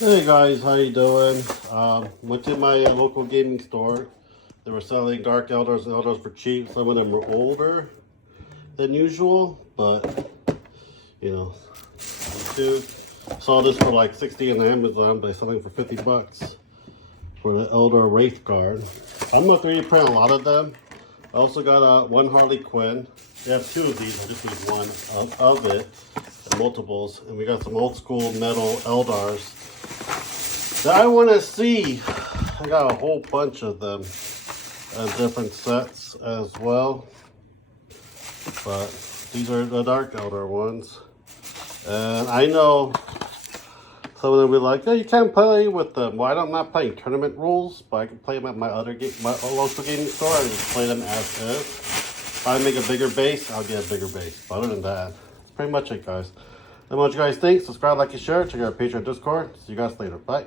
Hey guys, how you doing? Went to my local gaming store. They were selling Dark Eldars and Eldars for cheap. Some of them were older than usual, but you know, too. Saw this for like 60 on Amazon, but they're selling for 50 bucks for the Eldar Wraith Guard. I'm gonna 3D print a lot of them. I also got one Harley Quinn. They have two of these. I just need one of it, and multiples. And we got some old school metal Eldars that I want to see. I got a whole bunch of them and different sets as well, but these are the Dark Eldar ones. And I know some of them will be like, oh, you can't play with them. Well, I'm not playing tournament rules, but I can play them at my other my local gaming store. I just play them as is. If I make a bigger base, I'll get a bigger base. But other than that, that's pretty much it, guys. Let me know what you guys think. Subscribe, like, and share. Check out our Patreon, Discord. See you guys later. Bye.